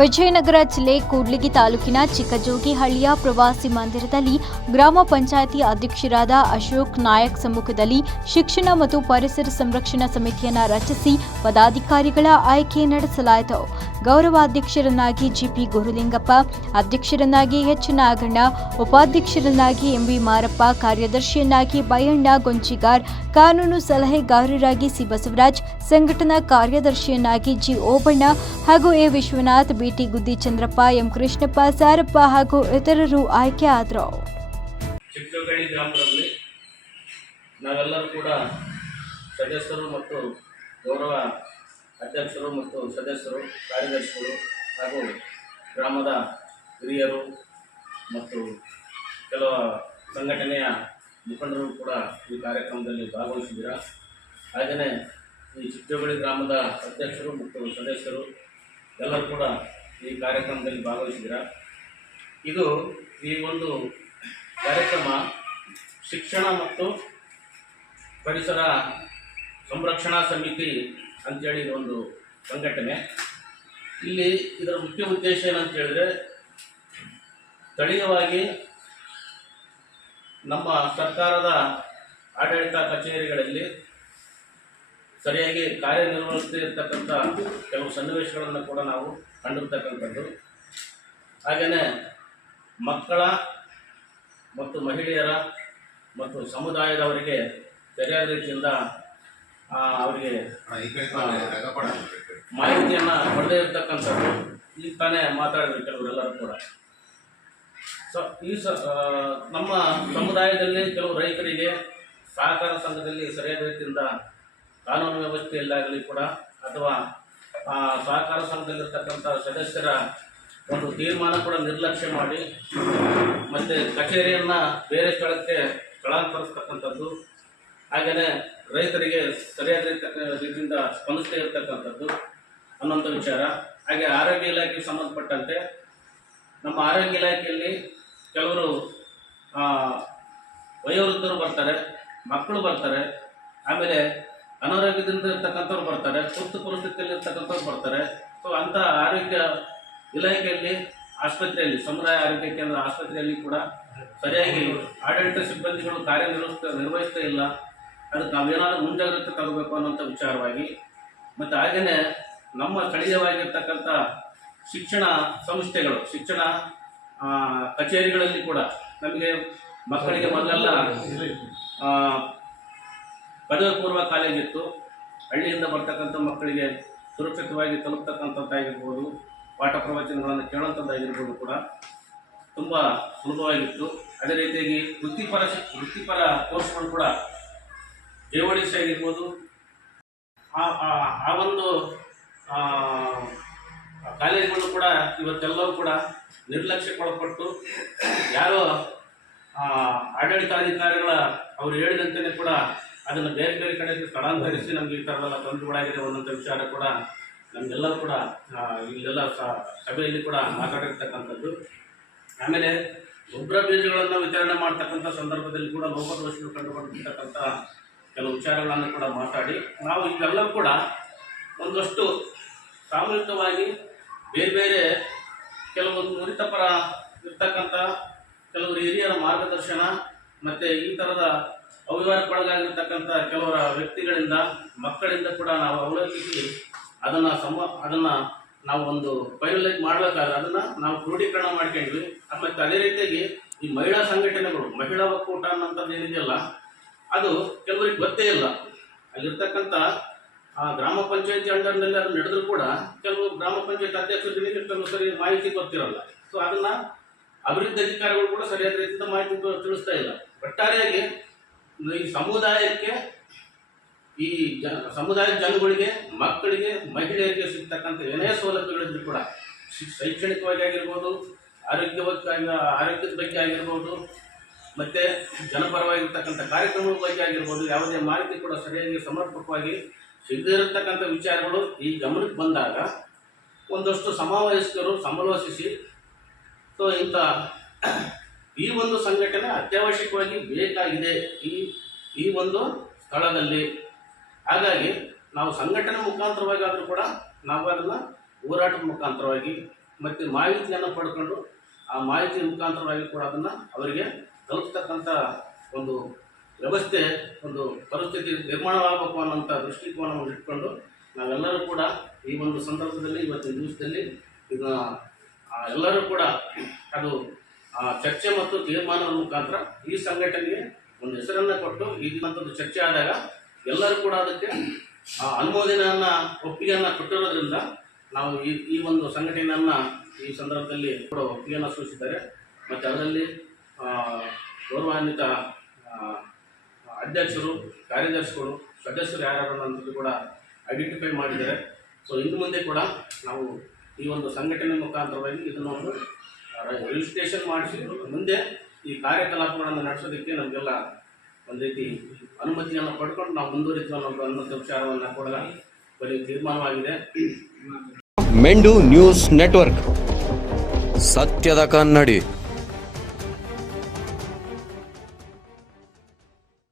ವಿಜಯನಗರ ಜಿಲ್ಲೆ ಕೂಡ್ಲಿಗಿ ತಾಲೂಕಿನ ಚಿಕ್ಕಜೋಗಿಹಳ್ಳಿಯ ಪ್ರವಾಸಿ ಮಂದಿರದಲ್ಲಿ ಗ್ರಾಮ ಪಂಚಾಯಿತಿ ಅಧ್ಯಕ್ಷರಾದ ಅಶೋಕ್ ನಾಯಕ್ ಸಮ್ಮುಖದಲ್ಲಿ ಶಿಕ್ಷಣ ಮತ್ತು ಪರಿಸರ ಸಂರಕ್ಷಣಾ ಸಮಿತಿಯನ್ನು ರಚಿಸಿ ಪದಾಧಿಕಾರಿಗಳ ಆಯ್ಕೆ ನಡೆಸಲಾಯಿತು. ಗೌರವಾಧ್ಯಕ್ಷರನ್ನಾಗಿ ಜಿಪಿ ಗುರುಲಿಂಗಪ್ಪ, ಅಧ್ಯಕ್ಷರನ್ನಾಗಿ ಎಚ್ ನಾಗಣ್ಣ, ಉಪಾಧ್ಯಕ್ಷರನ್ನಾಗಿ ಎಂವಿ ಮಾರಪ್ಪ, ಕಾರ್ಯದರ್ಶಿಯನ್ನಾಗಿ ಬೈಯಣ್ಣ ಗೊಂಚಿಗಾರ್, ಕಾನೂನು ಸಲಹೆಗಾರರಾಗಿ ಸಿ ಬಸವರಾಜ್, ಸಂಘಟನಾ ಕಾರ್ಯದರ್ಶಿಯನ್ನಾಗಿ ಜಿ ಓಬಣ್ಣ ಹಾಗೂ ಎ ವಿಶ್ವನಾಥ್, ಬಿಟಿ ಗುದ್ದಿ ಚಂದ್ರಪ್ಪ, ಎಂ ಕೃಷ್ಣಪ್ಪ, ಸಾರಪ್ಪ ಹಾಗೂ ಇತರರು ಆಯ್ಕೆ ಆದರು. ಚಿಕ್ಕಜೋಗಳ್ಳಿ ಗ್ರಾಮದಲ್ಲಿ ನಾವೆಲ್ಲರೂ ಕೂಡ ಸದಸ್ಯರು ಮತ್ತು ಗೌರವ ಅಧ್ಯಕ್ಷರು ಮತ್ತು ಸದಸ್ಯರು, ಕಾರ್ಯದರ್ಶಿಗಳು ಹಾಗೂ ಗ್ರಾಮದ ಹಿರಿಯರು ಮತ್ತು ಕೆಲವು ಸಂಘಟನೆಯ ಮುಖಂಡರು ಕೂಡ ಈ ಕಾರ್ಯಕ್ರಮದಲ್ಲಿ ಭಾಗವಹಿಸಿದ್ದೀರಾ. ಹಾಗೆಯೇ ಈ ಚಿಕ್ಕಜೋಗಳ್ಳಿ ಗ್ರಾಮದ ಅಧ್ಯಕ್ಷರು ಮತ್ತು ಸದಸ್ಯರು ಎಲ್ಲರೂ ಕೂಡ ಈ ಕಾರ್ಯಕ್ರಮದಲ್ಲಿ ಭಾಗವಹಿಸಿದ್ದೀರಾ. ಇದು ಈ ಒಂದು ಕಾರ್ಯಕ್ರಮ ಶಿಕ್ಷಣ ಮತ್ತು ಪರಿಸರ ಸಂರಕ್ಷಣಾ ಸಮಿತಿ ಅಂತೇಳಿ ಒಂದು ಸಂಘಟನೆ. ಇಲ್ಲಿ ಇದರ ಮುಖ್ಯ ಉದ್ದೇಶ ಏನಂತ ಹೇಳಿದ್ರೆ, ಸ್ಥಳೀಯವಾಗಿ ನಮ್ಮ ಸರ್ಕಾರದ ಆಡಳಿತ ಕಚೇರಿಗಳಲ್ಲಿ ಸರಿಯಾಗಿ ಕಾರ್ಯನಿರ್ವಹಿಸ್ತಿರ್ತಕ್ಕಂಥ ಕೆಲವು ಸನ್ನಿವೇಶಗಳನ್ನು ಕೂಡ ನಾವು ಕಂಡಿರ್ತಕ್ಕಂಥದ್ದು. ಹಾಗೆಯೇ ಮಕ್ಕಳ ಮತ್ತು ಮಹಿಳೆಯರ ಮತ್ತು ಸಮುದಾಯದವರಿಗೆ ಸರಿಯಾದ ರೀತಿಯಿಂದ ಅವರಿಗೆ ಮಾಹಿತಿಯನ್ನು ಕೊಡದೇ ಇರತಕ್ಕಂಥದ್ದು. ಈಗ ತಾನೇ ಮಾತಾಡಿದ್ರು ಕೆಲವರೆಲ್ಲರೂ ಕೂಡ. ನಮ್ಮ ಸಮುದಾಯದಲ್ಲಿ ಕೆಲವು ರೈತರಿಗೆ ಸಹಕಾರ ಸಂಘದಲ್ಲಿ ಸರಿಯಾದ ರೀತಿಯಿಂದ ಕಾನೂನು ವ್ಯವಸ್ಥೆಯಲ್ಲಾಗಲಿ ಕೂಡ ಅಥವಾ ಸಹಕಾರ ಸಂಘದಲ್ಲಿರ್ತಕ್ಕಂಥ ಸದಸ್ಯರ ಒಂದು ತೀರ್ಮಾನ ಕೂಡ ನಿರ್ಲಕ್ಷ್ಯ ಮಾಡಿ ಮತ್ತು ಕಚೇರಿಯನ್ನು ಬೇರೆ ಸ್ಥಳಕ್ಕೆ ಸ್ಥಳಾಂತರಿಸ್ತಕ್ಕಂಥದ್ದು. ಹಾಗೆಯೇ ರೈತರಿಗೆ ಸರಿಯಾದ ರೀತಿಯಿಂದ ಸ್ಪಂದಿಸದೇ ಇರತಕ್ಕಂಥದ್ದು ಅನ್ನೋಂಥ ವಿಚಾರ. ಹಾಗೆ ಆರೋಗ್ಯ ಇಲಾಖೆಗೆ ಸಂಬಂಧಪಟ್ಟಂತೆ ನಮ್ಮ ಆರೋಗ್ಯ ಇಲಾಖೆಯಲ್ಲಿ ಕೆಲವರು ವಯೋವೃದ್ಧರು ಬರ್ತಾರೆ, ಮಕ್ಕಳು ಬರ್ತಾರೆ, ಆಮೇಲೆ ಅನಾರೋಗ್ಯದಿಂದ ಇರ್ತಕ್ಕಂಥವ್ರು ಬರ್ತಾರೆ, ತುರ್ತು ಪರಿಸ್ಥಿತಿಯಲ್ಲಿ ಇರ್ತಕ್ಕಂಥವ್ರು ಬರ್ತಾರೆ. ಸೊ ಅಂಥ ಆರೋಗ್ಯ ಇಲಾಖೆಯಲ್ಲಿ ಆಸ್ಪತ್ರೆಯಲ್ಲಿ, ಸಮುದಾಯ ಆರೋಗ್ಯ ಕೇಂದ್ರ ಆಸ್ಪತ್ರೆಯಲ್ಲಿ ಕೂಡ ಸರಿಯಾಗಿ ಆಡಳಿತ ಸಿಬ್ಬಂದಿಗಳು ನಿರ್ವಹಿಸ್ತಾ ಇಲ್ಲ. ಅದಕ್ಕೆ ನಾವೇನಾದರೂ ಮುಂಜಾಗ್ರತೆ ತಗೋಬೇಕು ಅನ್ನೋಂಥ ವಿಚಾರವಾಗಿ. ಮತ್ತು ಹಾಗೆಯೇ ನಮ್ಮ ಸ್ಥಳೀಯವಾಗಿರ್ತಕ್ಕಂಥ ಶಿಕ್ಷಣ ಸಂಸ್ಥೆಗಳು, ಶಿಕ್ಷಣ ಕಚೇರಿಗಳಲ್ಲಿ ಕೂಡ ನಮಗೆ ಮಕ್ಕಳಿಗೆ ಮೊದಲೆಲ್ಲ ಪದವಿ ಪೂರ್ವ ಕಾಲೇಜಿತ್ತು. ಹಳ್ಳಿಯಿಂದ ಬರ್ತಕ್ಕಂಥ ಮಕ್ಕಳಿಗೆ ಸುರಕ್ಷಿತವಾಗಿ ತಲುಪ್ತಕ್ಕಂಥದ್ದಾಗಿರ್ಬೋದು, ಪಾಠ ಪ್ರವಚನಗಳನ್ನು ಕೇಳುವಂಥದ್ದಾಗಿರ್ಬೋದು ಕೂಡ ತುಂಬ ಸುಲಭವಾಗಿತ್ತು. ಅದೇ ರೀತಿಯಾಗಿ ವೃತ್ತಿಪರ ಕೋರ್ಸ್ಗಳು ಕೂಡ JODC ಆಗಿರ್ಬೋದು, ಆ ಒಂದು ಕಾಲೇಜುಗಳು ಕೂಡ ಇವತ್ತೆಲ್ಲವೂ ಕೂಡ ನಿರ್ಲಕ್ಷ್ಯಕ್ಕೊಳಪಟ್ಟು ಯಾರೋ ಆಡಳಿತಾಧಿಕಾರಿಗಳ ಅವರು ಹೇಳಿದಂತೆಯೇ ಕೂಡ ಅದನ್ನು ಬೇರೆ ಬೇರೆ ಕಡೆಗೆ ಸ್ಥಳಾಂತರಿಸಿ ನಮಗೆ ಈ ಥರದೆಲ್ಲ ತೊಂದರೆಗಳಾಗಿದೆ ಅನ್ನೋಂಥ ವಿಚಾರ ಕೂಡ ನಮಗೆಲ್ಲರೂ ಕೂಡ ಇಲ್ಲೆಲ್ಲ ಸಭೆಯಲ್ಲಿ ಕೂಡ ಮಾತಾಡಿರ್ತಕ್ಕಂಥದ್ದು. ಆಮೇಲೆ ಗೊಬ್ಬರ ಬೀಜಗಳನ್ನು ವಿತರಣೆ ಮಾಡ್ತಕ್ಕಂಥ ಸಂದರ್ಭದಲ್ಲಿ ಕೂಡ ಲೋಪದೋಷಗಳು ಕಂಡುಕೊಂಡಿರ್ತಕ್ಕಂಥ ಕೆಲವು ವಿಚಾರಗಳನ್ನು ಕೂಡ ಮಾತಾಡಿ ನಾವು ಇವೆಲ್ಲವೂ ಕೂಡ ಒಂದಷ್ಟು ಸಾಮೂಹಿಕವಾಗಿ ಬೇರೆ ಬೇರೆ ಕೆಲವೊಂದು ನುರಿತಪರ ಇರ್ತಕ್ಕಂಥ ಕೆಲವರು ಹಿರಿಯರ ಮಾರ್ಗದರ್ಶನ ಮತ್ತು ಈ ಥರದ ಅವ್ಯವಹಾರಕ್ಕೊಳಗಾಗಿರ್ತಕ್ಕಂಥ ಕೆಲವರ ವ್ಯಕ್ತಿಗಳಿಂದ, ಮಕ್ಕಳಿಂದ ಕೂಡ ನಾವು ಅವಲೋಕಿಸಿ ಅದನ್ನು ನಾವು ಒಂದು ಫೈನಲೈಸ್ ಮಾಡಬೇಕಾದ್ರೆ ಅದನ್ನು ನಾವು ಕ್ರೋಢೀಕರಣ ಮಾಡ್ಕೊಂಡ್ವಿ. ಮತ್ತು ಅದೇ ರೀತಿಯಾಗಿ ಈ ಮಹಿಳಾ ಸಂಘಟನೆಗಳು, ಮಹಿಳಾ ಒಕ್ಕೂಟ ಅನ್ನೋಂಥದ್ದು ಏನಿದೆಯಲ್ಲ, ಅದು ಕೆಲವರಿಗೆ ಗೊತ್ತೇ ಇಲ್ಲ. ಅಲ್ಲಿರ್ತಕ್ಕಂಥ ಗ್ರಾಮ ಪಂಚಾಯತಿ ಅಂಡರ್ನಲ್ಲಿ ಅದು ನಡೆದರೂ ಕೂಡ ಕೆಲವು ಗ್ರಾಮ ಪಂಚಾಯತ್ ಅಧ್ಯಕ್ಷರಿಗೆ ಕೆಲವು ಸರಿ ಮಾಹಿತಿ ಗೊತ್ತಿರಲ್ಲ. ಸೊ ಅದನ್ನು ಅಭಿವೃದ್ಧಿ ಅಧಿಕಾರಿಗಳು ಕೂಡ ಸರಿಯಾದ ರೀತಿಯಿಂದ ಮಾಹಿತಿ ತಿಳಿಸ್ತಾ ಇಲ್ಲ. ಒಟ್ಟಾರೆಯಾಗಿ ಈ ಸಮುದಾಯಕ್ಕೆ, ಈ ಸಮುದಾಯದ ಜನಗಳಿಗೆ, ಮಕ್ಕಳಿಗೆ, ಮಹಿಳೆಯರಿಗೆ ಸಿಗ್ತಕ್ಕಂಥ ಏನೇ ಸೌಲಭ್ಯಗಳಿದ್ರು ಕೂಡ ಶೈಕ್ಷಣಿಕವಾಗಿ ಆಗಿರ್ಬೋದು, ಆರೋಗ್ಯದ ಬಗ್ಗೆ ಆಗಿರ್ಬೋದು, ಮತ್ತು ಜನಪರವಾಗಿರ್ತಕ್ಕಂಥ ಕಾರ್ಯಕ್ರಮಗಳ ಬಗ್ಗೆ ಆಗಿರ್ಬೋದು, ಯಾವುದೇ ಮಾಹಿತಿ ಕೂಡ ಸರಿಯಾಗಿ ಸಮರ್ಪಕವಾಗಿ ಸಿಗದಿರತಕ್ಕಂಥ ವಿಚಾರಗಳು ಈ ಗಮನಕ್ಕೆ ಬಂದಾಗ ಒಂದಷ್ಟು ಸಮಾವೇಶಕರು ಸಮಾಲೋಚಿಸಿ ಸೊ ಈ ಒಂದು ಸಂಘಟನೆ ಅತ್ಯವಶ್ಯಕವಾಗಿ ಬೇಕಾಗಿದೆ ಈ ಒಂದು ಸ್ಥಳದಲ್ಲಿ. ಹಾಗಾಗಿ ನಾವು ಸಂಘಟನೆ ಮುಖಾಂತರವಾಗಿ ಆದರೂ ಕೂಡ ನಾವು ಅದನ್ನು ಹೋರಾಟದ ಮುಖಾಂತರವಾಗಿ ಮತ್ತು ಮಾಹಿತಿಯನ್ನು ಪಡ್ಕೊಂಡು ಆ ಮಾಹಿತಿಯ ಮುಖಾಂತರವಾಗಿ ಕೂಡ ಅದನ್ನು ಅವರಿಗೆ ತಲುಪ್ತಕ್ಕಂಥ ಒಂದು ವ್ಯವಸ್ಥೆ, ಒಂದು ಪರಿಸ್ಥಿತಿ ನಿರ್ಮಾಣವಾಗಬೇಕು ಅನ್ನೋಂಥ ದೃಷ್ಟಿಕೋನವನ್ನು ಇಟ್ಕೊಂಡು ನಾವೆಲ್ಲರೂ ಕೂಡ ಈ ಒಂದು ಸಂದರ್ಭದಲ್ಲಿ ಇವತ್ತಿನ ದಿವಸದಲ್ಲಿ ಇದನ್ನ ಎಲ್ಲರೂ ಕೂಡ ಅದು ಚರ್ಚೆ ಮತ್ತು ತೀರ್ಮಾನದ ಮುಖಾಂತರ ಈ ಸಂಘಟನೆಗೆ ಒಂದು ಹೆಸರನ್ನು ಕೊಟ್ಟು ಇದಂಥದ್ದು ಚರ್ಚೆ ಆದಾಗ ಎಲ್ಲರೂ ಕೂಡ ಅದಕ್ಕೆ ಅನುಮೋದನೆಯನ್ನು ಒಪ್ಪಿಗೆಯನ್ನು ಕೊಟ್ಟಿರೋದ್ರಿಂದ ನಾವು ಈ ಒಂದು ಸಂಘಟನೆಯನ್ನು ಈ ಸಂದರ್ಭದಲ್ಲಿ ಕೂಡ ಒಪ್ಪಿಗೆಯನ್ನು ಸೂಚಿಸಿದ್ದಾರೆ. ಮತ್ತು ಅದರಲ್ಲಿ ಗೌರವಾನ್ವಿತ ಅಧ್ಯಕ್ಷರು, ಕಾರ್ಯದರ್ಶಿಗಳು, ಸದಸ್ಯರು ಯಾರ್ಯಾರು ಅನ್ನೋದು ಕೂಡ ಐಡೆಂಟಿಫೈ ಮಾಡಿದ್ದಾರೆ. ಸೊ ಇನ್ನು ಮುಂದೆ ಕೂಡ ನಾವು ಈ ಒಂದು ಸಂಘಟನೆ ಮುಖಾಂತರವಾಗಿ ಇದನ್ನು ಒಂದು ರಿಜಿಸ್ಟ್ರೇಷನ್ ಮಾಡಿಸಿ ಮುಂದೆ ಈ ಕಾರ್ಯಕಲಾಪಗಳನ್ನು ನಡೆಸೋದಕ್ಕೆ ನಮಗೆಲ್ಲ ಒಂದು ರೀತಿ ಅನುಮತಿಯನ್ನು ಪಡ್ಕೊಂಡು ನಾವು ಮುಂದುವರಿತೀವಿ ಅನ್ನೋ ವಿಚಾರವನ್ನು ಕೂಡ ಬರೀ ತೀರ್ಮಾನವಾಗಿದೆ. ಮೆಂಡು ನ್ಯೂಸ್ ನೆಟ್ವರ್ಕ್, ಸತ್ಯದ ಕನ್ನಡಿ.